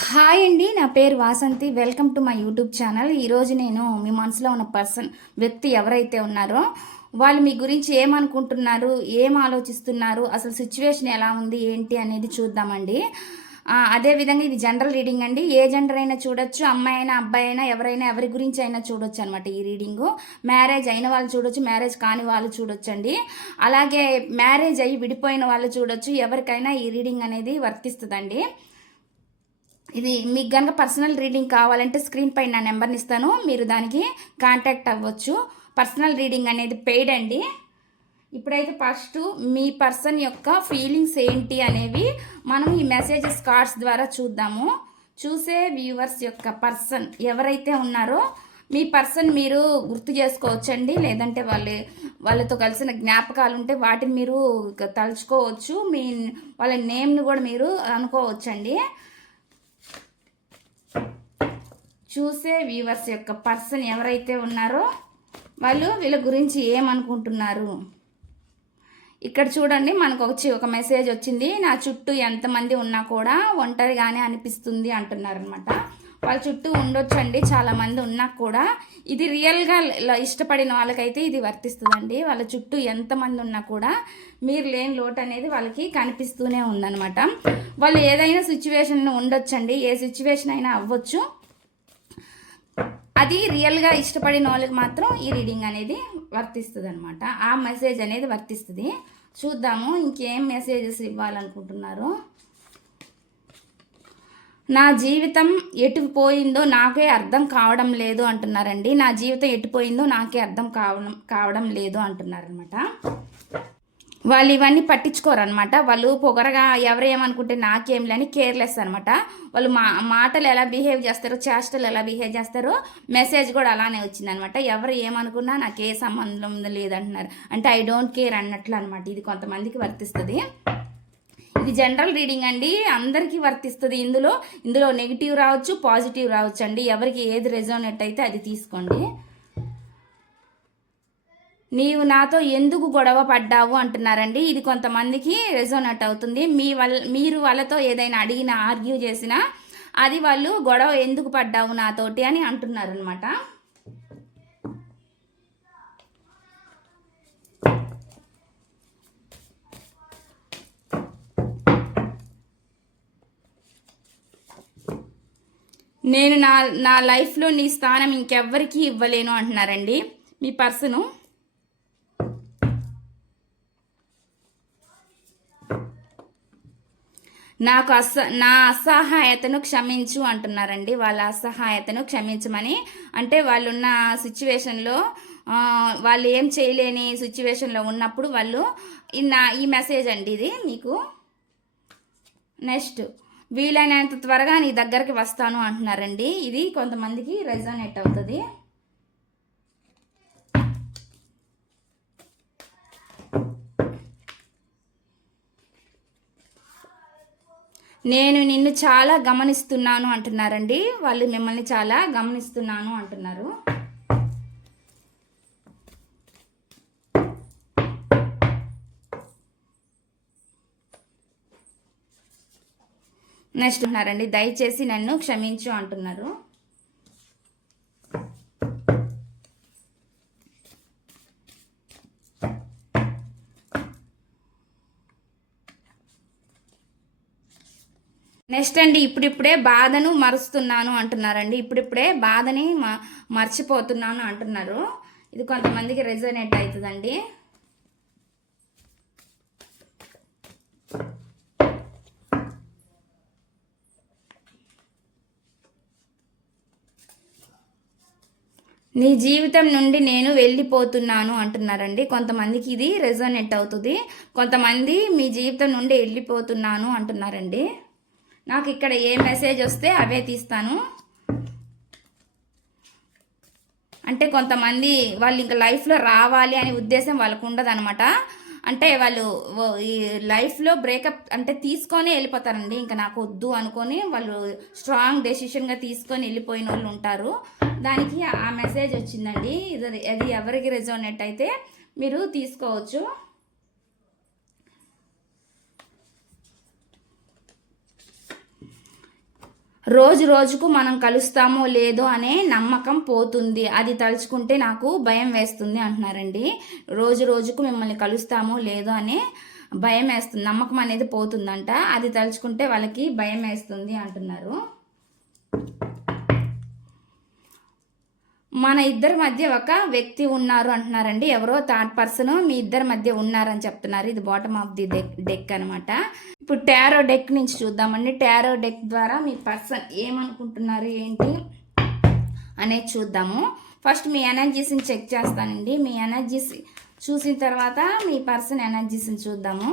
Hi అండి నా పేరు Vasanthi. Welcome to my YouTube channel. ఈరోజు నేను మీ మనసులో ఉన్న పర్సన్ వ్యక్తి ఎవరైతే ఉన్నారో వాళ్ళు మీ గురించి ఏమనుకుంటున్నారు ఏం ఆలోచిస్తున్నారు అసలు సిచ్యువేషన్ ఎలా ఉంది ఏంటి అనేది చూద్దామండి. అదేవిధంగా ఇది జనరల్ రీడింగ్ అండి. ఏ జెండర్ అయినా చూడొచ్చు అమ్మాయి అయినా అబ్బాయి అయినా ఎవరైనా ఎవరి గురించి అయినా చూడొచ్చు అనమాట ఈ రీడింగు. మ్యారేజ్ అయిన వాళ్ళు చూడొచ్చు మ్యారేజ్ కాని వాళ్ళు చూడొచ్చండి. అలాగే మ్యారేజ్ అయ్యి విడిపోయిన వాళ్ళు చూడొచ్చు ఎవరికైనా ఈ రీడింగ్ అనేది వర్తిస్తుందండి. ఇది మీకు కనుక పర్సనల్ రీడింగ్ కావాలంటే స్క్రీన్ పై నా నెంబర్ని ఇస్తాను. మీరు దానికి కాంటాక్ట్ అవ్వచ్చు. పర్సనల్ రీడింగ్ అనేది పెయిడ్ అండి. ఇప్పుడైతే ఫస్ట్ మీ పర్సన్ యొక్క ఫీలింగ్స్ ఏంటి అనేవి మనం ఈ మెసేజెస్ కార్డ్స్ ద్వారా చూద్దాము. చూసే వ్యూవర్స్ యొక్క పర్సన్ ఎవరైతే ఉన్నారో మీ పర్సన్ మీరు గుర్తు చేసుకోవచ్చండి. లేదంటే వాళ్ళ వాళ్ళతో కలిసిన జ్ఞాపకాలు ఉంటే వాటిని మీరు తలుచుకోవచ్చు. మీ వాళ్ళ నేమ్ని కూడా మీరు అనుకోవచ్చండి. చూసే వ్యూవర్స్ యొక్క పర్సన్ ఎవరైతే ఉన్నారో వాళ్ళు వీళ్ళ గురించి ఏమనుకుంటున్నారు? ఇక్కడ చూడండి మనకు వచ్చి ఒక మెసేజ్ వచ్చింది నా చుట్టూ ఎంతమంది ఉన్నా కూడా ఒంటరిగానే అనిపిస్తుంది అంటున్నారు అనమాట వాళ్ళ చుట్టూ ఉండొచ్చండి చాలామంది ఉన్నా కూడా. ఇది రియల్గా ఇష్టపడిన వాళ్ళకైతే ఇది వర్తిస్తుందండి. వాళ్ళ చుట్టూ ఎంతమంది ఉన్నా కూడా మీరు లేని లోటు అనేది వాళ్ళకి కనిపిస్తూనే ఉందన్నమాట. వాళ్ళు ఏదైనా సిచ్యువేషన్ ఉండొచ్చండి ఏ సిచ్యువేషన్ అయినా అవ్వచ్చు. అది రియల్గా ఇష్టపడిన వాళ్ళకి మాత్రం ఈ రీడింగ్ అనేది వర్తిస్తుంది అనమాట ఆ మెసేజ్ అనేది వర్తిస్తుంది. చూద్దాము ఇంకేం మెసేజెస్ ఇవ్వాలనుకుంటున్నారు? నా జీవితం ఎటు పోయిందో నాకే అర్థం కావడం లేదు అంటున్నారండి. నా జీవితం ఎటు పోయిందో నాకే అర్థం కావడం కావడం లేదు అంటున్నారనమాట వాళ్ళు ఇవన్నీ పట్టించుకోరనమాట వాళ్ళు పొగరగా ఎవరు ఏమనుకుంటే నాకేం లేని కేర్లెస్ అనమాట వాళ్ళు మా మాటలు ఎలా బిహేవ్ చేస్తారో చేష్టలు ఎలా బిహేవ్ చేస్తారో మెసేజ్ కూడా అలానే వచ్చిందనమాట ఎవరు ఏమనుకున్నా నాకు ఏ సంబంధం లేదంటున్నారు. అంటే ఐ డోంట్ కేర్ అన్నట్లు అనమాట ఇది కొంతమందికి వర్తిస్తుంది. ఇది జనరల్ రీడింగ్ అండి. అందరికీ వర్తిస్తుంది ఇందులో. ఇందులో నెగిటివ్ రావచ్చు పాజిటివ్ రావచ్చు అండి ఎవరికి ఏది రెజోనేట్ అయితే అది తీసుకోండి. నీవు నాతో ఎందుకు గొడవ పడ్డావు అంటున్నారండి. ఇది కొంతమందికి రెజోనట్ అవుతుంది. మీ వల్ల మీరు వాళ్ళతో ఏదైనా అడిగిన ఆర్గ్యూ చేసినా అది వాళ్ళు గొడవ ఎందుకు పడ్డావు నాతోటి అని అంటున్నారు అనమాట నేను నా నా లైఫ్లో నీ స్థానం ఇంకెవ్వరికీ ఇవ్వలేను అంటున్నారండి. మీ పర్సను నాకు అస నా అసహాయతను క్షమించు అంటున్నారండి. వాళ్ళ అసహాయతను క్షమించమని. అంటే వాళ్ళున్న సిచ్యువేషన్లో వాళ్ళు ఏం చేయలేని సిచ్యువేషన్లో ఉన్నప్పుడు వాళ్ళు నా ఈ మెసేజ్ అండి ఇది మీకు. నెక్స్ట్ వీలైనంత త్వరగా నీ దగ్గరికి వస్తాను అంటున్నారండి. ఇది కొంతమందికి రెజోనేట్ అవుతుంది. నేను నిన్ను చాలా గమనిస్తున్నాను అంటున్నారండి. వాళ్ళు మిమ్మల్ని చాలా గమనిస్తున్నాను అంటున్నారు. నెక్స్ట్ ఉన్నారండి దయచేసి నన్ను క్షమించు అంటున్నారు. నెక్స్ట్ అండి ఇప్పుడిప్పుడే బాధను మరుస్తున్నాను అంటున్నారండి. ఇప్పుడిప్పుడే బాధని మ మర్చిపోతున్నాను అంటున్నారు. ఇది కొంతమందికి రెజోనేట్ అవుతుందండి నీ జీవితం నుండి నేను వెళ్ళిపోతున్నాను అంటున్నారండి. కొంతమందికి ఇది రెజోనేట్ అవుతుంది. కొంతమంది మీ జీవితం నుండి వెళ్ళిపోతున్నాను అంటున్నారండి. నాకు ఇక్కడ ఏ మెసేజ్ వస్తే అవే తీస్తాను. అంటే కొంతమంది వాళ్ళు ఇంకా లైఫ్లో రావాలి అనే ఉద్దేశం వాళ్ళకు ఉండదనమాట అంటే వాళ్ళు ఈ లైఫ్లో బ్రేకప్ అంటే తీసుకొని వెళ్ళిపోతారండి. ఇంకా నాకు వద్దు అనుకొని వాళ్ళు స్ట్రాంగ్ డెసిషన్గా తీసుకొని వెళ్ళిపోయిన వాళ్ళు ఉంటారు. దానికి ఆ మెసేజ్ వచ్చిందండి. ఇది అది ఎవరికి రెజోనేట్ అయితే మీరు తీసుకోవచ్చు. రోజు రోజుకు మనం కలుస్తామో లేదో అనే నమ్మకం పోతుంది. అది తలుచుకుంటే నాకు భయం వేస్తుంది అంటున్నారండి. రోజు రోజుకు మిమ్మల్ని కలుస్తామో లేదో అనే భయం వేస్తుంది నమ్మకం అనేది పోతుందంట. అది తలుచుకుంటే వాళ్ళకి భయం వేస్తుంది అంటున్నారు. మన ఇద్దరి మధ్య ఒక వ్యక్తి ఉన్నారు అంటున్నారండి. ఎవరో థర్డ్ పర్సన్ మీ ఇద్దరి మధ్య ఉన్నారని చెప్తున్నారు. ఇది bottom of the deck deck అనమాట ఇప్పుడు టారో డెక్ నుంచి చూద్దామండి. టారో డెక్ ద్వారా మీ పర్సన్ ఏమనుకుంటున్నారు ఏంటి అనేది చూద్దాము. ఫస్ట్ మీ ఎనర్జీస్ని చెక్ చేస్తానండి. మీ ఎనర్జీస్ చూసిన తర్వాత మీ పర్సన్ ఎనర్జీస్ని చూద్దాము.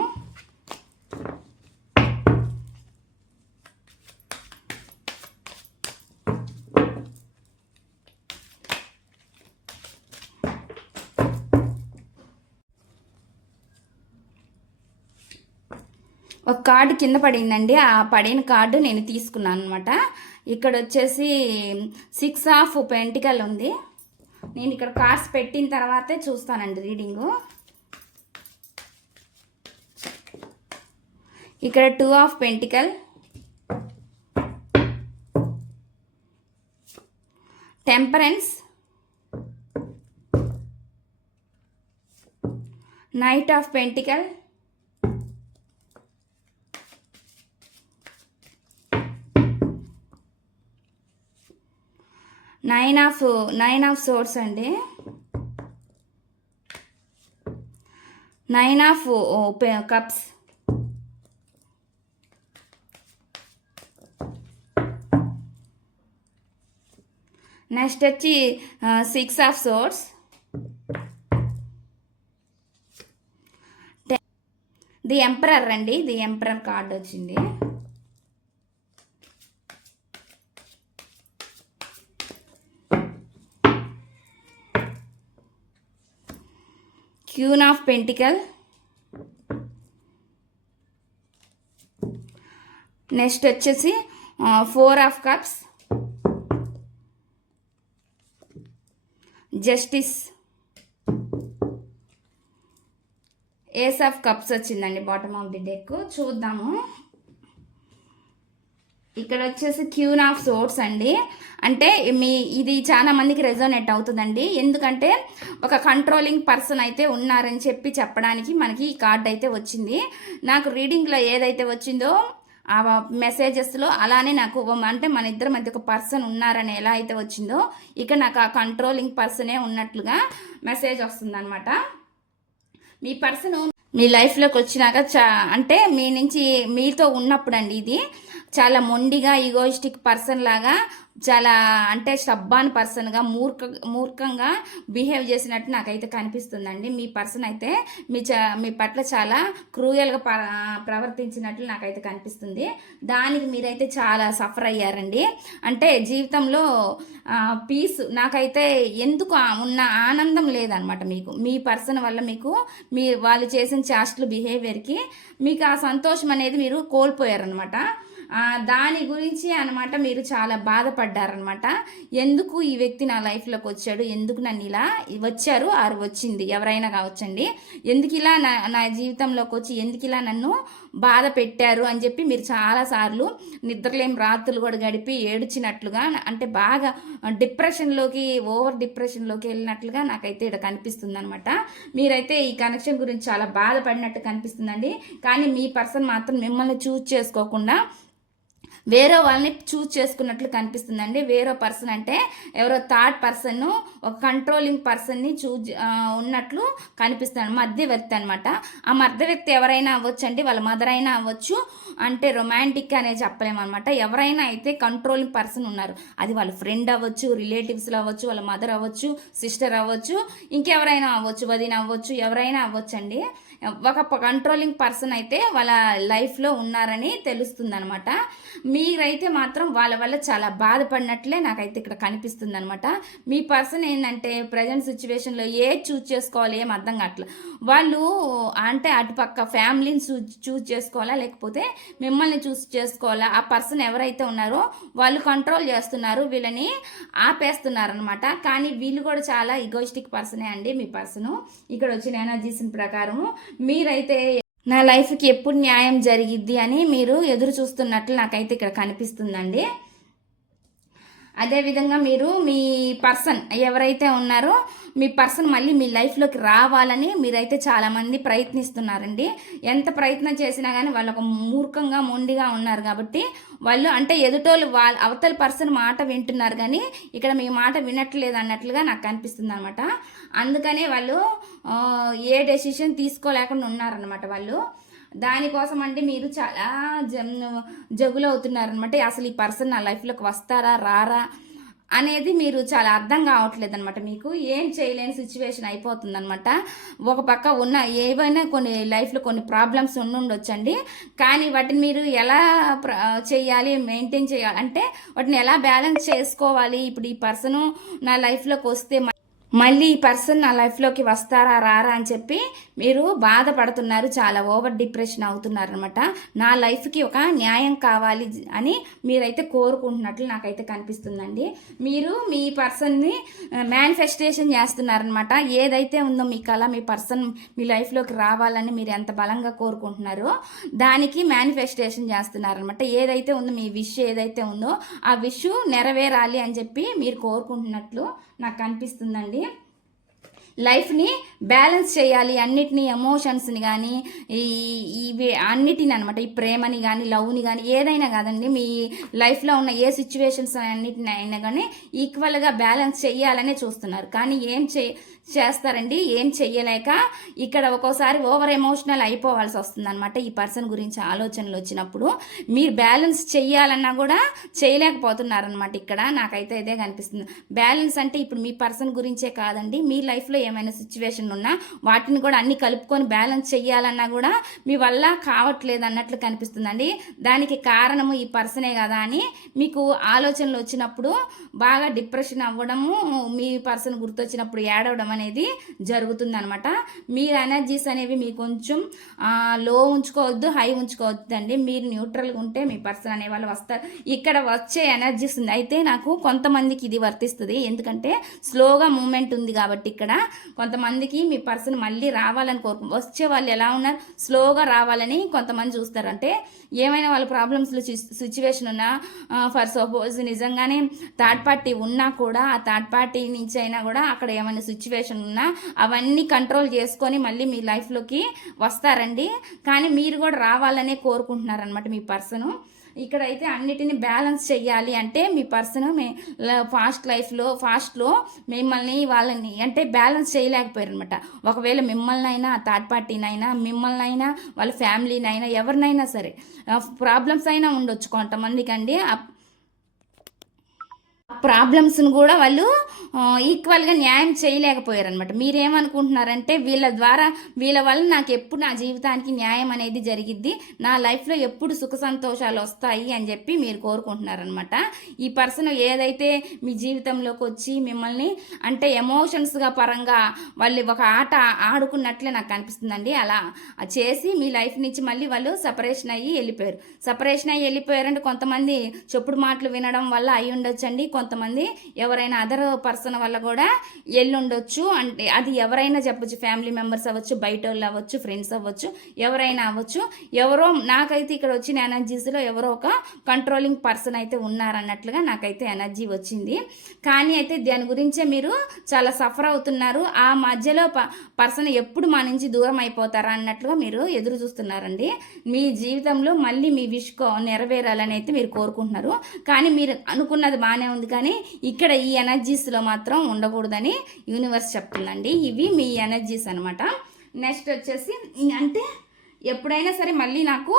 ఒక కార్డు కింద పడిందండి. ఆ పడిన కార్డు నేను తీసుకున్నాను అనమాట ఇక్కడ వచ్చేసి సిక్స్ ఆఫ్ పెంటికల్ ఉంది. నేను ఇక్కడ కార్డ్స్ పెట్టిన తర్వాతే చూస్తానండి రీడింగు. ఇక్కడ two of pentacle. Temperance. Knight of pentacle. Nine of nine of swords అండి. నైన్ ఆఫ్ కప్స్ నెక్స్ట్ వచ్చి six of swords the emperor అండి. ది ఎంపరర్ కార్డ్ వచ్చింది. Queen of pentacle. నెక్స్ట్ వచ్చేసి four of cups. Justice. Ace of cups వచ్చిందండి bottom of the deck. చూద్దాము. ఇక్కడ వచ్చేసి queen of swords అండి. అంటే మీ ఇది చాలా మందికి రెజోనేట్ అవుతుందండి. ఎందుకంటే ఒక కంట్రోలింగ్ పర్సన్ అయితే ఉన్నారని చెప్పి చెప్పడానికి మనకి ఈ కార్డ్ అయితే వచ్చింది. నాకు రీడింగ్లో ఏదైతే వచ్చిందో ఆ మెసేజెస్లో అలానే నాకు అంటే మన ఇద్దరి మధ్య ఒక పర్సన్ ఉన్నారని ఎలా అయితే వచ్చిందో ఇక నాకు ఆ కంట్రోలింగ్ పర్సనే ఉన్నట్లుగా మెసేజ్ వస్తుందన్నమాట. మీ పర్సన్ మీ లైఫ్లోకి వచ్చినాక చా అంటే మీ నుంచి మీతో ఉన్నప్పుడు అండి ఇది. చాలా మొండిగా ఈగోయిస్టిక్ పర్సన్ లాగా చాలా అంటే స్టబ్బాన్ పర్సన్గా మూర్ఖ మూర్ఖంగా బిహేవ్ చేసినట్టు నాకైతే కనిపిస్తుందండి. మీ పర్సన్ అయితే మీ చ మీ పట్ల చాలా క్రూయల్గా ప ప్రవర్తించినట్లు నాకైతే కనిపిస్తుంది. దానికి మీరైతే చాలా సఫర్ అయ్యారండి. అంటే జీవితంలో పీస్ నాకైతే ఎందుకు ఉన్న ఆనందం లేదనమాట మీకు. మీ పర్సన్ వల్ల మీకు మీ వాళ్ళు చేసిన చాస్ట్లు బిహేవియర్కి మీకు ఆ సంతోషం అనేది మీరు కోల్పోయారనమాట. దాని గురించి అనమాట మీరు చాలా బాధపడ్డారనమాట ఎందుకు ఈ వ్యక్తి నా లైఫ్లోకి వచ్చాడు? ఎందుకు నన్ను ఇలా వచ్చారు? ఆరు వచ్చింది. ఎవరైనా కావచ్చండి. ఎందుకు ఇలా నా నా జీవితంలోకి వచ్చి ఎందుకు ఇలా నన్ను బాధ పెట్టారు అని చెప్పి మీరు చాలాసార్లు నిద్రలేం రాత్రులు కూడా గడిపి ఏడ్చినట్లుగా అంటే బాగా డిప్రెషన్లోకి ఓవర్ డిప్రెషన్లోకి వెళ్ళినట్లుగా నాకైతే ఇక్కడ కనిపిస్తుంది అనమాట మీరైతే ఈ కనెక్షన్ గురించి చాలా బాధపడినట్టు కనిపిస్తుందండి. కానీ మీ పర్సన్ మాత్రం మిమ్మల్ని చూజ్ చేసుకోకుండా వేరే వాళ్ళని చూజ్ చేసుకున్నట్లు కనిపిస్తుందండి. వేరే పర్సన్ అంటే ఎవరో థర్డ్ పర్సన్ ఒక కంట్రోలింగ్ పర్సన్ని చూజ్ ఉన్నట్లు కనిపిస్తాడు మధ్యవర్తి అనమాట ఆ మధ్యవ్యక్తి ఎవరైనా అవ్వచ్చు అండి వాళ్ళ మదర్ అయినా అవ్వచ్చు. అంటే రొమాంటిక్ అనే చెప్పలేమన్నమాట. ఎవరైనా అయితే కంట్రోలింగ్ పర్సన్ ఉన్నారు. అది వాళ్ళ ఫ్రెండ్ అవ్వచ్చు రిలేటివ్స్లో అవ్వచ్చు వాళ్ళ మదర్ అవ్వచ్చు సిస్టర్ అవ్వచ్చు ఇంకెవరైనా అవ్వచ్చు వదిన అవ్వచ్చు ఎవరైనా అవ్వచ్చు అండి ఒక కంట్రోలింగ్ పర్సన్ అయితే వాళ్ళ లైఫ్లో ఉన్నారని తెలుస్తుంది అనమాట మీరైతే మాత్రం వాళ్ళ వల్ల చాలా బాధపడినట్లే నాకైతే ఇక్కడ కనిపిస్తుంది అనమాట మీ పర్సన్ ఏంటంటే ప్రజెంట్ సిచ్యువేషన్లో ఏ చూజ్ చేసుకోవాలి ఏం అర్థం కావట్లే. వాళ్ళు అంటే అటుపక్క ఫ్యామిలీని చూజ్ చూజ్ చేసుకోవాలా లేకపోతే మిమ్మల్ని చూస్ చేసుకోవాలా? ఆ పర్సన్ ఎవరైతే ఉన్నారో వాళ్ళు కంట్రోల్ చేస్తున్నారు వీళ్ళని ఆపేస్తున్నారు అనమాట కానీ వీళ్ళు కూడా చాలా ఇగోయిస్టిక్ పర్సనే అండి మీ పర్సను ఇక్కడ వచ్చిన ఎనర్జీస్ ప్రకారము మీరైతే నా లైఫ్కి ఎప్పుడు న్యాయం జరిగిద్ది అని మీరు ఎదురు చూస్తున్నట్లు నాకైతే ఇక్కడ కనిపిస్తుందండి. అదేవిధంగా మీరు మీ పర్సన్ ఎవరైతే ఉన్నారో మీ పర్సన్ మళ్ళీ మీ లైఫ్లోకి రావాలని మీరైతే చాలామంది ప్రయత్నిస్తున్నారండి. ఎంత ప్రయత్నం చేసినా కానీ వాళ్ళు ఒక మూర్ఖంగా మొండిగా ఉన్నారు కాబట్టి వాళ్ళు అంటే ఎదుటోళ్ళు వాళ్ళ అవతల పర్సన్ మాట వింటున్నారు కానీ ఇక్కడ మీ మాట వినట్లేదు అన్నట్లుగా నాకు అనిపిస్తుంది అనమాట అందుకనే వాళ్ళు ఏ డెసిషన్ తీసుకోలేకుండా ఉన్నారనమాట వాళ్ళు. దానికోసం అంటే మీరు చాలా జమ్ జగులు అవుతున్నారనమాట అసలు ఈ పర్సన్ నా లైఫ్లోకి వస్తారా రారా? అనేది మీరు చాలా అర్థం కావట్లేదు అనమాట మీకు ఏం చేయలేని సిచ్యువేషన్ అయిపోతుందనమాట ఒక పక్క ఉన్న ఏవైనా కొన్ని లైఫ్లో కొన్ని ప్రాబ్లమ్స్ ఉండొచ్చండి. కానీ వాటిని మీరు ఎలా ప్ర- చేయాలి మెయింటైన్ చేయాలి అంటే వాటిని ఎలా బ్యాలెన్స్ చేసుకోవాలి? ఇప్పుడు ఈ పర్సన్ నా లైఫ్లోకి వస్తే మళ్ళీ ఈ పర్సన్ నా లైఫ్లోకి వస్తారా రారా అని చెప్పి మీరు బాధపడుతున్నారు చాలా ఓవర్ డిప్రెషన్ అవుతున్నారు అనమాట నా లైఫ్కి ఒక న్యాయం కావాలి అని మీరైతే కోరుకుంటున్నట్లు నాకైతే కనిపిస్తుందండి. మీరు మీ పర్సన్ని మేనిఫెస్టేషన్ చేస్తున్నారనమాట ఏదైతే ఉందో మీ కళ మీ పర్సన్ మీ లైఫ్లోకి రావాలని మీరు ఎంత బలంగా కోరుకుంటున్నారో దానికి మేనిఫెస్టేషన్ చేస్తున్నారనమాట ఏదైతే ఉందో మీ విష్ ఏదైతే ఉందో ఆ విష్ నెరవేరాలి అని చెప్పి మీరు కోరుకుంటున్నట్లు నాకు కనిపిస్తుందండి. లైఫ్ని బ్యాలెన్స్ చేయాలి. అన్నిటినీ ఎమోషన్స్ని కానీ ఈ ఇవి అన్నిటిని అనమాట ఈ ప్రేమని కానీ లవ్ని కానీ ఏదైనా కాదండి. మీ లైఫ్లో ఉన్న ఏ సిచ్యువేషన్స్ అన్నిటిని అయినా కానీ ఈక్వల్గా బ్యాలెన్స్ చేయాలనే చూస్తున్నారు. కానీ ఏం చే చేస్తారండి? ఏం చెయ్యలేక ఇక్కడ ఒక్కోసారి ఓవర్ ఎమోషనల్ అయిపోవాల్సి వస్తుంది అనమాట ఈ పర్సన్ గురించి ఆలోచనలు వచ్చినప్పుడు మీరు బ్యాలెన్స్ చెయ్యాలన్నా కూడా చేయలేకపోతున్నారనమాట ఇక్కడ. నాకైతే ఇదే కనిపిస్తుంది. బ్యాలెన్స్ అంటే ఇప్పుడు మీ పర్సన్ గురించే కాదండి. మీ లైఫ్లో ఏమైనా సిచ్యువేషన్ ఉన్నా వాటిని కూడా అన్ని కలుపుకొని బ్యాలెన్స్ చెయ్యాలన్నా కూడా మీ వల్ల కావట్లేదు అన్నట్లు కనిపిస్తుందండి. దానికి కారణము ఈ పర్సనే కదా అని మీకు ఆలోచనలు వచ్చినప్పుడు బాగా డిప్రెషన్ అవ్వడము మీ పర్సన్ గుర్తొచ్చినప్పుడు ఏడవడం అనేది జరుగుతుందనమాట మీరు ఎనర్జీస్ అనేవి మీ కొంచెం లో ఉంచుకోవద్దు హై ఉంచుకోవద్దు అండి మీరు న్యూట్రల్గా ఉంటే మీ పర్సన్ అనే వాళ్ళు వస్తారు. ఇక్కడ వచ్చే ఎనర్జీస్ ఉంది అయితే నాకు కొంతమందికి ఇది వర్తిస్తుంది. ఎందుకంటే స్లోగా మూమెంట్ ఉంది కాబట్టి ఇక్కడ కొంతమందికి మీ పర్సన్ మళ్ళీ రావాలని కోరుకు వచ్చే వాళ్ళు ఎలా ఉన్నారు? స్లోగా రావాలని కొంతమంది చూస్తారు. అంటే ఏమైనా వాళ్ళ ప్రాబ్లమ్స్లో సిచ్యువేషన్ ఉన్నా ఫర్ సపోజ్ నిజంగానే థర్డ్ పార్టీ ఉన్నా కూడా ఆ థర్డ్ పార్టీ నుంచి అయినా కూడా అక్కడ ఏమైనా సిచ్యువేషన్ ఉన్నా అవన్నీ కంట్రోల్ చేసుకొని మళ్ళీ మీ లైఫ్లోకి వస్తారండి. కానీ మీరు కూడా రావాలనే కోరుకుంటున్నారనమాట మీ పర్సను. ఇక్కడైతే అన్నిటిని బ్యాలెన్స్ చెయ్యాలి అంటే మీ పర్సన్ మీ ఫాస్ట్ లైఫ్లో ఫాస్ట్లో మిమ్మల్ని వాళ్ళని అంటే బ్యాలెన్స్ చేయలేకపోయారు అనమాట ఒకవేళ మిమ్మల్ని అయినా థర్డ్ పార్టీనైనా మిమ్మల్ని అయినా వాళ్ళ ఫ్యామిలీనైనా ఎవరినైనా సరే ప్రాబ్లమ్స్ అయినా ఉండొచ్చు కొంతమందికి అండి ప్రాబ్లమ్స్ని కూడా వాళ్ళు ఈక్వల్గా న్యాయం చేయలేకపోయారు అనమాట మీరేమనుకుంటున్నారంటే వీళ్ళ ద్వారా వీళ్ళ వల్ల నాకు ఎప్పుడు నా జీవితానికి న్యాయం అనేది జరిగిద్ది నా లైఫ్లో ఎప్పుడు సుఖ సంతోషాలు వస్తాయి అని చెప్పి మీరు కోరుకుంటున్నారనమాట ఈ పర్సన్ ఏదైతే మీ జీవితంలోకి వచ్చి మిమ్మల్ని అంటే ఎమోషన్స్గా పరంగా వాళ్ళు ఒక ఆట ఆడుకున్నట్లే నాకు అనిపిస్తుందండి. అలా చేసి మీ లైఫ్ నుంచి మళ్ళీ వాళ్ళు సపరేషన్ అయ్యి వెళ్ళిపోయారు. సపరేషన్ అయ్యి వెళ్ళిపోయారంటే కొంతమంది చెప్పుడు మాటలు వినడం వల్ల అయి ఉండొచ్చండి కొంతమంది ఎవరైనా అదర్ పర్సన్ వల్ల కూడా ఎల్లుండొచ్చు. అంటే అది ఎవరైనా చెప్పొచ్చు ఫ్యామిలీ మెంబర్స్ అవ్వచ్చు బయట వాళ్ళు అవ్వచ్చు ఫ్రెండ్స్ అవ్వచ్చు ఎవరైనా అవ్వచ్చు. ఎవరో నాకైతే ఇక్కడ వచ్చిన ఎనర్జీస్లో ఎవరో ఒక కంట్రోలింగ్ పర్సన్ అయితే ఉన్నారన్నట్లుగా నాకైతే ఎనర్జీ వచ్చింది. కానీ అయితే దాని గురించే మీరు చాలా సఫర్ అవుతున్నారు. ఆ మధ్యలో ప పర్సన్ ఎప్పుడు మా నుంచి దూరం అయిపోతారా అన్నట్లుగా మీరు ఎదురు చూస్తున్నారండి. మీ జీవితంలో మళ్ళీ మీ విష్ నెరవేరాలని అయితే మీరు కోరుకుంటున్నారు. కానీ మీరు అనుకున్నది బాగానే ఉంది కానీ కానీ ఇక్కడ ఈ ఎనర్జీస్లో మాత్రం ఉండకూడదని యూనివర్స్ చెప్తుందండి. ఇవి మీ ఎనర్జీస్ అనమాట నెక్స్ట్ వచ్చేసి అంటే ఎప్పుడైనా సరే మళ్ళీ నాకు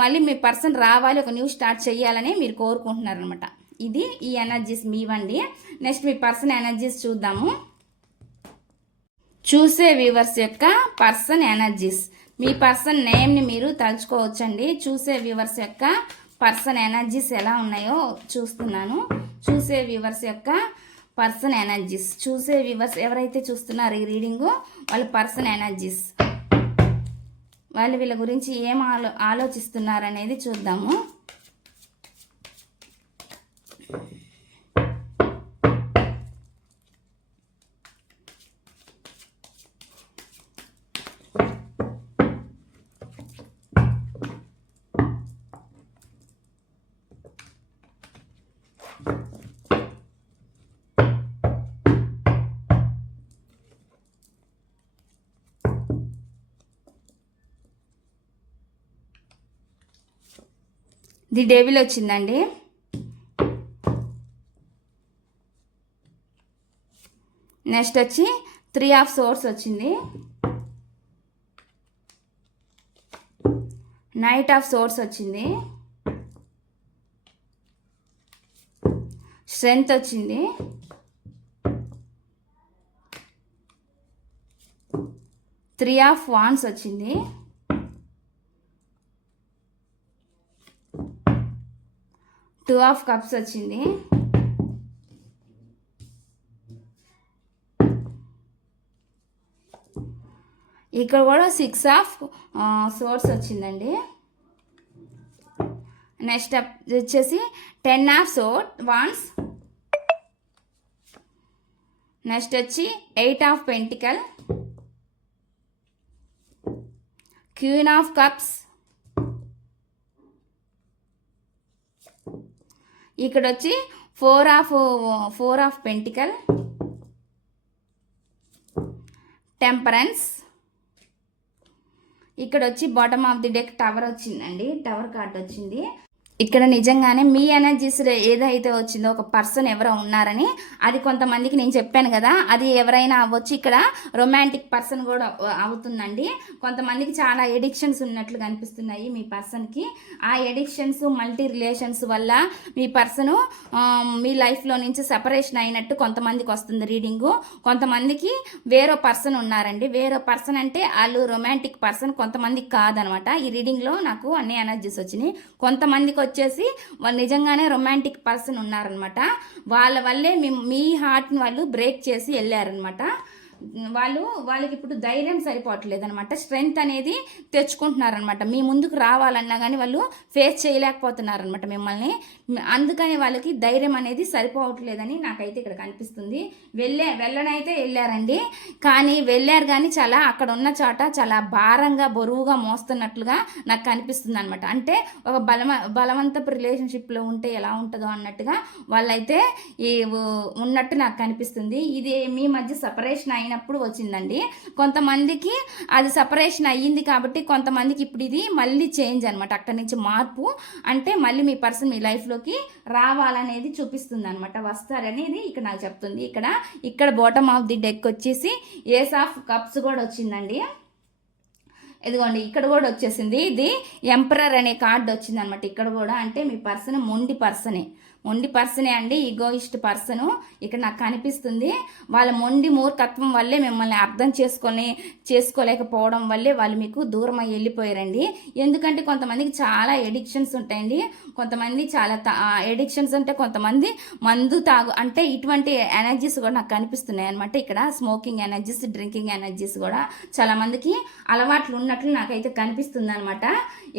మళ్ళీ మీ పర్సన్ రావాలి ఒక న్యూ స్టార్ట్ చేయాలని మీరు కోరుకుంటున్నారనమాట ఇది ఈ ఎనర్జీస్ మీవండి. నెక్స్ట్ మీ పర్సన్ ఎనర్జీస్ చూద్దాము. చూసే వ్యూవర్స్ యొక్క పర్సన్ ఎనర్జీస్ మీ పర్సన్ నేమ్ని మీరు తలుచుకోవచ్చండి. చూసే వ్యూవర్స్ యొక్క పర్సన్ ఎనర్జీస్ ఎలా ఉన్నాయో చూస్తున్నాను. చూసే వ్యూవర్స్ యొక్క పర్సన్ ఎనర్జీస్. చూసే వ్యూవర్స్ ఎవరైతే చూస్తున్నారో ఈ రీడింగు వాళ్ళ పర్సన్ ఎనర్జీస్. వాళ్ళు వీళ్ళ గురించి ఏం ఆలో ఆలోచిస్తున్నారు అనేది చూద్దాము. ది డేవిల్ వచ్చిందండి. నెక్స్ట్ వచ్చి త్రీ ఆఫ్ సోర్స్ వచ్చింది. నైట్ ఆఫ్ సోర్స్ వచ్చింది. స్ట్రెంగ్త్ వచ్చింది. త్రీ ఆఫ్ వాన్స్ వచ్చింది. టూ హాఫ్ కప్స్ వచ్చింది. ఇక్కడ కూడా సిక్స్ ఆఫ్ సోర్స్ వచ్చిందండి. నెక్స్ట్ వచ్చేసి ten of swords wands. Next వచ్చి eight of pentacle. Queen of cups. ఇక్కడ వచ్చి four of four of pentacle temperance. ఇక్కడ వచ్చి bottom of the deck tower వచ్చిందండి టవర్ కార్డ్ వచ్చింది. ఇక్కడ నిజంగానే మీ ఎనర్జీస్ ఏదైతే వచ్చిందో ఒక పర్సన్ ఎవరో ఉన్నారని అది కొంతమందికి నేను చెప్పాను కదా అది ఎవరైనా అవ్వచ్చు. ఇక్కడ రొమాంటిక్ పర్సన్ కూడా అవుతుందండి. కొంతమందికి చాలా ఎడిక్షన్స్ ఉన్నట్లు కనిపిస్తున్నాయి మీ పర్సన్కి ఆ ఎడిక్షన్స్ మల్టీ రిలేషన్స్ వల్ల మీ పర్సను మీ లైఫ్లో నుంచి సెపరేషన్ అయినట్టు కొంతమందికి వస్తుంది రీడింగు. కొంతమందికి వేరే పర్సన్ ఉన్నారండి. వేరే పర్సన్ అంటే వాళ్ళు రొమాంటిక్ పర్సన్ కొంతమందికి కాదనమాట. ఈ రీడింగ్లో నాకు అన్ని ఎనర్జీస్ వచ్చినాయి. కొంతమందికి వచ్చేసి వాళ్ళు నిజంగానే రొమాంటిక్ పర్సన్ ఉన్నారనమాట వాళ్ళ వల్లే మీ మీ హార్ట్ని వాళ్ళు బ్రేక్ చేసి వెళ్ళారనమాట వాళ్ళు వాళ్ళకి ఇప్పుడు ధైర్యం సరిపోవట్లేదు అనమాట స్ట్రెంగ్త్ అనేది తెచ్చుకుంటున్నారనమాట మీ ముందుకు రావాలన్నా కానీ వాళ్ళు ఫేస్ చేయలేకపోతున్నారనమాట మిమ్మల్ని. అందుకని వాళ్ళకి ధైర్యం అనేది సరిపోవట్లేదని నాకైతే ఇక్కడ కనిపిస్తుంది. వెళ్ళే వెళ్ళనైతే వెళ్ళారండి. కానీ వెళ్ళారు కానీ చాలా అక్కడ ఉన్న చోట చాలా భారంగా బరువుగా మోస్తున్నట్లుగా నాకు కనిపిస్తుంది అనమాట అంటే ఒక బలమ బలవంతపు రిలేషన్షిప్లో ఉంటే ఎలా ఉంటుందో అన్నట్టుగా వాళ్ళైతే ఈ ఉన్నట్టు నాకు కనిపిస్తుంది. ఇది మీ మధ్య సపరేషన్ అయిన అయినప్పుడు వచ్చిందండి. కొంతమందికి అది సపరేషన్ అయ్యింది కాబట్టి కొంతమందికి ఇప్పుడు ఇది మళ్ళీ చేంజ్ అనమాట అక్కడి నుంచి మార్పు అంటే మళ్ళీ మీ పర్సన్ మీ లైఫ్లోకి రావాలనేది చూపిస్తుంది అనమాట వస్తారనేది ఇక్కడ నాకు చెప్తుంది. ఇక్కడ ఇక్కడ బాటమ్ ఆఫ్ ది డెక్ వచ్చేసి ఏస్ ఆఫ్ కప్స్ కూడా వచ్చిందండి. ఇదిగోండి ఇక్కడ కూడా వచ్చేసింది. ఇది ఎంపరర్ అనే కార్డు వచ్చింది అనమాట ఇక్కడ కూడా అంటే మీ పర్సన్ మొండి పర్సనే మొండి పర్సనే అండి ఈగోయిస్ట్ పర్సను. ఇక్కడ నాకు కనిపిస్తుంది వాళ్ళ మొండి మూర్ఖత్వం వల్లే మిమ్మల్ని అర్థం చేసుకొని చేసుకోలేకపోవడం వల్లే వాళ్ళు మీకు దూరం అయ్యి వెళ్ళిపోయారండి. ఎందుకంటే కొంతమందికి చాలా ఎడిక్షన్స్ ఉంటాయండి. కొంతమంది చాలా ఎడిక్షన్స్ అంటే కొంతమంది మందు తాగు అంటే ఇటువంటి ఎనర్జీస్ కూడా నాకు కనిపిస్తున్నాయి అనమాట ఇక్కడ. స్మోకింగ్ ఎనర్జీస్ డ్రింకింగ్ ఎనర్జీస్ కూడా చాలామందికి అలవాట్లు ఉన్నట్లు నాకైతే కనిపిస్తుంది అనమాట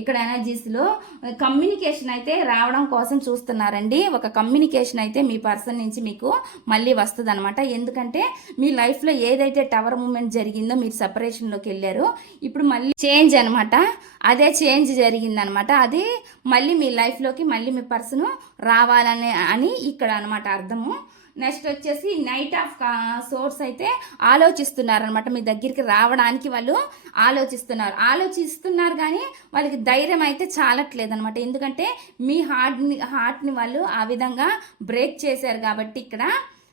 ఇక్కడ ఎనర్జీస్లో కమ్యూనికేషన్ అయితే రావడం కోసం చూస్తున్నారండి. ఒక కమ్యూనికేషన్ అయితే మీ పర్సన్ నుంచి మీకు మళ్ళీ వస్తుంది అనమాట ఎందుకంటే మీ లైఫ్లో ఏదైతే టవర్ మూమెంట్ జరిగిందో మీరు సపరేషన్లోకి వెళ్ళారో. ఇప్పుడు మళ్ళీ చేంజ్ అనమాట అదే చేంజ్ జరిగిందనమాట అది మళ్ళీ మీ లైఫ్లోకి మళ్ళీ మీ పర్సన్ రావాలని అని ఇక్కడ అనమాట అర్థము. నెక్స్ట్ వచ్చేసి నైట్ ఆఫ్ సోర్స్ అయితే ఆలోచిస్తున్నారనమాట మీ దగ్గరికి రావడానికి వాళ్ళు ఆలోచిస్తున్నారు. ఆలోచిస్తున్నారు కానీ వాళ్ళకి ధైర్యం అయితే చాలట్లేదనమాట ఎందుకంటే మీ హార్ట్ని హార్ట్ని వాళ్ళు ఆ విధంగా బ్రేక్ చేశారు కాబట్టి ఇక్కడ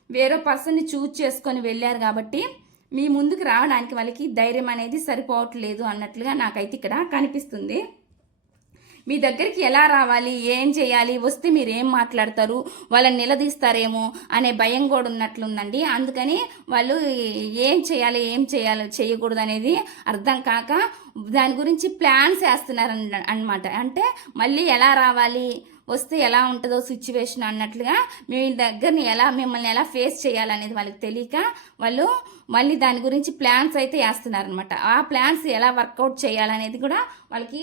వేరే పర్సన్ని చూజ్ చేసుకొని వెళ్ళారు కాబట్టి మీ ముందుకు రావడానికి వాళ్ళకి ధైర్యం అనేది సరిపోవట్లేదు అన్నట్లుగా నాకైతే ఇక్కడ కనిపిస్తుంది. మీ దగ్గరికి ఎలా రావాలి? ఏం చేయాలి? వస్తే మీరు ఏం మాట్లాడతారు? వాళ్ళని నిలదీస్తారేమో అనే భయం కూడా ఉన్నట్లుందండి. అందుకని వాళ్ళు ఏం చేయాలి ఏం చేయాలి చేయకూడదు అనేది అర్థం కాక దాని గురించి ప్లాన్స్ వేస్తున్నారు అనమాట అంటే మళ్ళీ ఎలా రావాలి? వస్తే ఎలా ఉంటుందో సిచ్యువేషన్ అన్నట్లుగా మీ దగ్గరని ఎలా మిమ్మల్ని ఎలా ఫేస్ చేయాలనేది వాళ్ళకి తెలియక వాళ్ళు మళ్ళీ దాని గురించి ప్లాన్స్ అయితే వేస్తున్నారనమాట ఆ ప్లాన్స్ ఎలా వర్కౌట్ చేయాలనేది కూడా వాళ్ళకి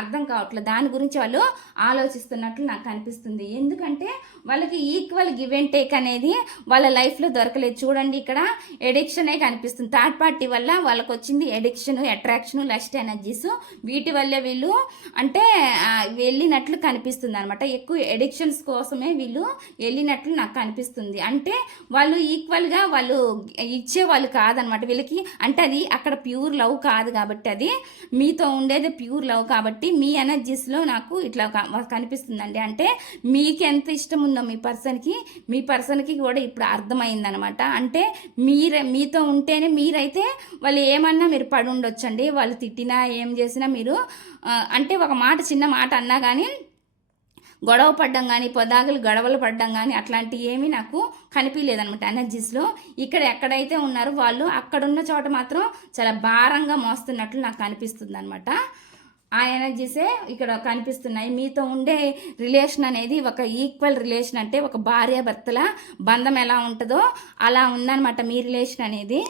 అర్థం కావట్లేదు. దాని గురించి వాళ్ళు ఆలోచిస్తున్నట్లు నాకు అనిపిస్తుంది. ఎందుకంటే వాళ్ళకి ఈక్వల్ గివ్ అండ్ టేక్ అనేది వాళ్ళ లైఫ్లో దొరకలేదు. చూడండి ఇక్కడ ఎడిక్షనే కనిపిస్తుంది. థర్డ్ పార్టీ వల్ల వాళ్ళకి వచ్చింది ఎడిక్షన్ అట్రాక్షన్ లస్ట్ ఎనర్జీస్. వీటి వల్లే వీళ్ళు అంటే వెళ్ళినట్లు కనిపిస్తుంది అనమాట ఎక్కువ ఎడిక్షన్స్ కోసమే వీళ్ళు వెళ్ళినట్లు నాకు అనిపిస్తుంది. అంటే వాళ్ళు ఈక్వల్గా వాళ్ళు ఇచ్చే వాళ్ళు కాదనమాట. వీళ్ళకి అంటే అది అక్కడ ప్యూర్ లవ్ కాదు కాబట్టి అది. మీతో ఉండేది ప్యూర్ లవ్ కాబట్టి మీ ఎనర్జీస్లో నాకు ఇట్లా కనిపిస్తుందండి. అంటే మీకు ఎంత ఇష్టం ఉందో మీ పర్సన్కి మీ పర్సన్కి కూడా ఇప్పుడు అర్థమైందనమాట. అంటే మీరే మీతో ఉంటేనే మీరైతే వాళ్ళు ఏమన్నా మీరు పడి ఉండొచ్చండి వాళ్ళు తిట్టినా ఏం చేసినా మీరు అంటే ఒక మాట చిన్న మాట అన్నా కానీ గొడవ పడ్డం కానీ పొదాకులు గొడవలు పడ్డం కానీ అట్లాంటివి ఏమీ నాకు కనిపించలేదనమాట ఎనర్జీస్లో ఇక్కడ ఎక్కడైతే ఉన్నారో వాళ్ళు అక్కడున్న చోట మాత్రం చాలా భారంగా మోస్తున్నట్లు నాకు కనిపిస్తుంది అనమాట ఆ ఎనర్జీసే ఇక్కడ కనిపిస్తున్నాయి. మీతో ఉండే రిలేషన్ అనేది ఒక ఈక్వల్ రిలేషన్ అంటే ఒక భార్య భర్తల బంధం ఎలా ఉంటుందో అలా ఉందన్నమాట మీ రిలేషన్ అనేది.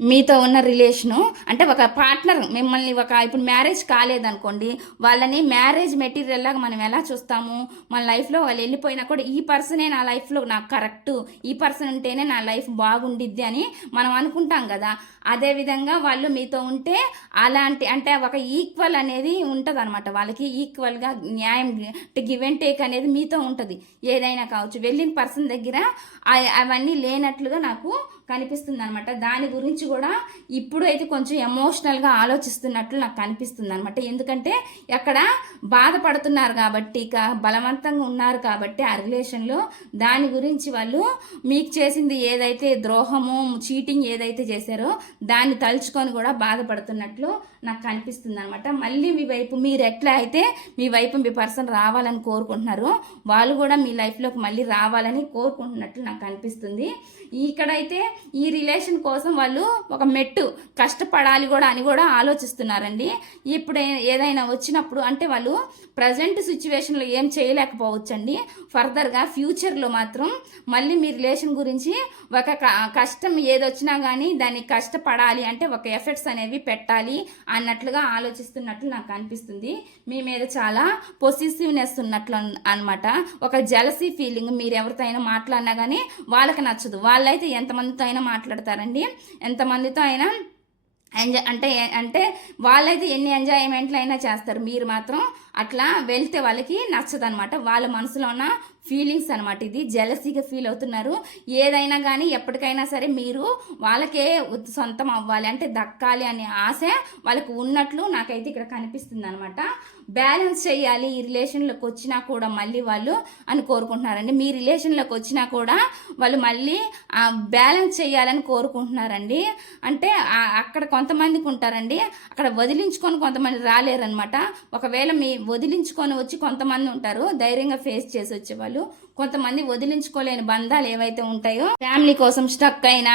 మీతో ఉన్న రిలేషను అంటే ఒక పార్ట్నర్ మిమ్మల్ని ఒక ఇప్పుడు మ్యారేజ్ కాలేదనుకోండి వాళ్ళని మ్యారేజ్ మెటీరియల్ లాగా మనం ఎలా చూస్తాము? మన లైఫ్లో వాళ్ళు వెళ్ళిపోయినా కూడా ఈ పర్సనే నా లైఫ్లో నాకు కరెక్ట్ ఈ పర్సన్ ఉంటేనే నా లైఫ్ బాగుండిద్ది అని మనం అనుకుంటాం కదా. అదేవిధంగా వాళ్ళు మీతో ఉంటే అలాంటి అంటే ఒక ఈక్వల్ అనేది ఉంటుంది అనమాట వాళ్ళకి ఈక్వల్గా న్యాయం గివ్ అండ్ టేక్ అనేది మీతో ఉంటుంది. ఏదైనా కావచ్చు. వెళ్ళిన పర్సన్ దగ్గర అవన్నీ లేనట్లుగా నాకు కనిపిస్తుంది అనమాట దాని గురించి కూడా ఇప్పుడు అయితే కొంచెం ఎమోషనల్గా ఆలోచిస్తున్నట్లు నాకు కనిపిస్తుంది అనమాట ఎందుకంటే అక్కడ బాధపడుతున్నారు కాబట్టి ఇక బలవంతంగా ఉన్నారు కాబట్టి ఆ రిలేషన్లో దాని గురించి వాళ్ళు మీకు చేసింది ఏదైతే ద్రోహము చీటింగ్ ఏదైతే చేశారో దాన్ని తలుచుకొని కూడా బాధపడుతున్నట్లు నాకు కనిపిస్తుంది అనమాట మళ్ళీ మీ వైపు మీరు ఎట్లా అయితే మీ వైపు మీ పర్సన్ రావాలని కోరుకుంటున్నారో వాళ్ళు కూడా మీ లైఫ్లోకి మళ్ళీ రావాలని కోరుకుంటున్నట్లు నాకు కనిపిస్తుంది ఇక్కడైతే ఈ రిలేషన్ కోసం వాళ్ళు ఒక మెట్టు కష్టపడాలి కూడా అని కూడా ఆలోచిస్తున్నారండి. ఇప్పుడు ఏదైనా వచ్చినప్పుడు అంటే వాళ్ళు ప్రజెంట్ సిచ్యువేషన్లో ఏం చేయలేకపోవచ్చండి. ఫర్దర్గా ఫ్యూచర్లో మాత్రం మళ్ళీ మీ రిలేషన్ గురించి ఒక క- కష్టం ఏదొచ్చినా కానీ దాన్ని కష్టపడాలి అంటే ఒక ఎఫెక్ట్స్ అనేవి పెట్టాలి అన్నట్లుగా ఆలోచిస్తున్నట్లు నాకు అనిపిస్తుంది. మీ మీద చాలా పొసిసివ్నెస్ ఉన్నట్లు అనమాట ఒక జలసీ ఫీలింగ్ మీరు ఎవరితో అయినా మాట్లాడినా కానీ వాళ్ళకి నచ్చదు. అయితే ఎంతమందితో అయినా మాట్లాడతారండి. ఎంతమందితో అయినా ఎంజాయ్ అంటే అంటే వాళ్ళైతే ఎన్ని ఎంజాయ్మెంట్లు అయినా చేస్తారు. మీరు మాత్రం అట్లా వెళ్తే వాళ్ళకి నచ్చదనమాట వాళ్ళ మనసులో ఉన్న ఫీలింగ్స్ అనమాట ఇది. జెలసీగా ఫీల్ అవుతున్నారు. ఏదైనా కానీ ఎప్పటికైనా సరే మీరు వాళ్ళకే సొంతం అవ్వాలి. అంటే దక్కాలి అనే ఆశ వాళ్ళకు ఉన్నట్లు నాకైతే ఇక్కడ కనిపిస్తుంది అనమాట బ్యాలెన్స్ చేయాలి. ఈ రిలేషన్లోకి వచ్చినా కూడా మళ్ళీ వాళ్ళు అని కోరుకుంటున్నారండి. మీ రిలేషన్లోకి వచ్చినా కూడా వాళ్ళు మళ్ళీ బ్యాలెన్స్ చేయాలని కోరుకుంటున్నారండి. అంటే అక్కడ కొంతమందికి ఉంటారండి. అక్కడ వదిలించుకొని కొంతమంది రాలేరనమాట ఒకవేళ మీ వదిలించుకొని వచ్చి కొంతమంది ఉంటారు. ధైర్యంగా ఫేస్ చేసి వచ్చేవాళ్ళు కొంతమంది వదిలించుకోలేని బంధాలు ఏవైతే ఉంటాయో ఫ్యామిలీ కోసం స్టక్ అయినా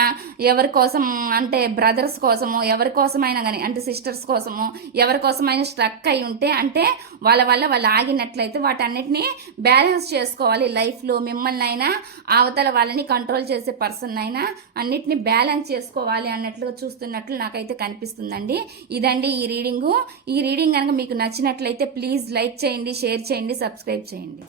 ఎవరి కోసం అంటే బ్రదర్స్ కోసమో ఎవరి కోసమైనా కానీ అంటే సిస్టర్స్ కోసమో ఎవరి కోసమైనా స్ట్రక్ అయి ఉంటే అంటే వాళ్ళ వల్ల వాళ్ళు ఆగినట్లయితే వాటన్నిటిని బ్యాలెన్స్ చేసుకోవాలి. లైఫ్లో మిమ్మల్ని అయినా అవతల వాళ్ళని కంట్రోల్ చేసే పర్సన్ అయినా అన్నిటిని బ్యాలెన్స్ చేసుకోవాలి అన్నట్లుగా చూస్తున్నట్లు నాకైతే కనిపిస్తుందండి. ఇదండి ఈ రీడింగు. ఈ రీడింగ్ కనుక మీకు నచ్చినట్లయితే ప్లీజ్ లైక్ చేయండి షేర్ చేయండి సబ్స్క్రైబ్ చేయండి.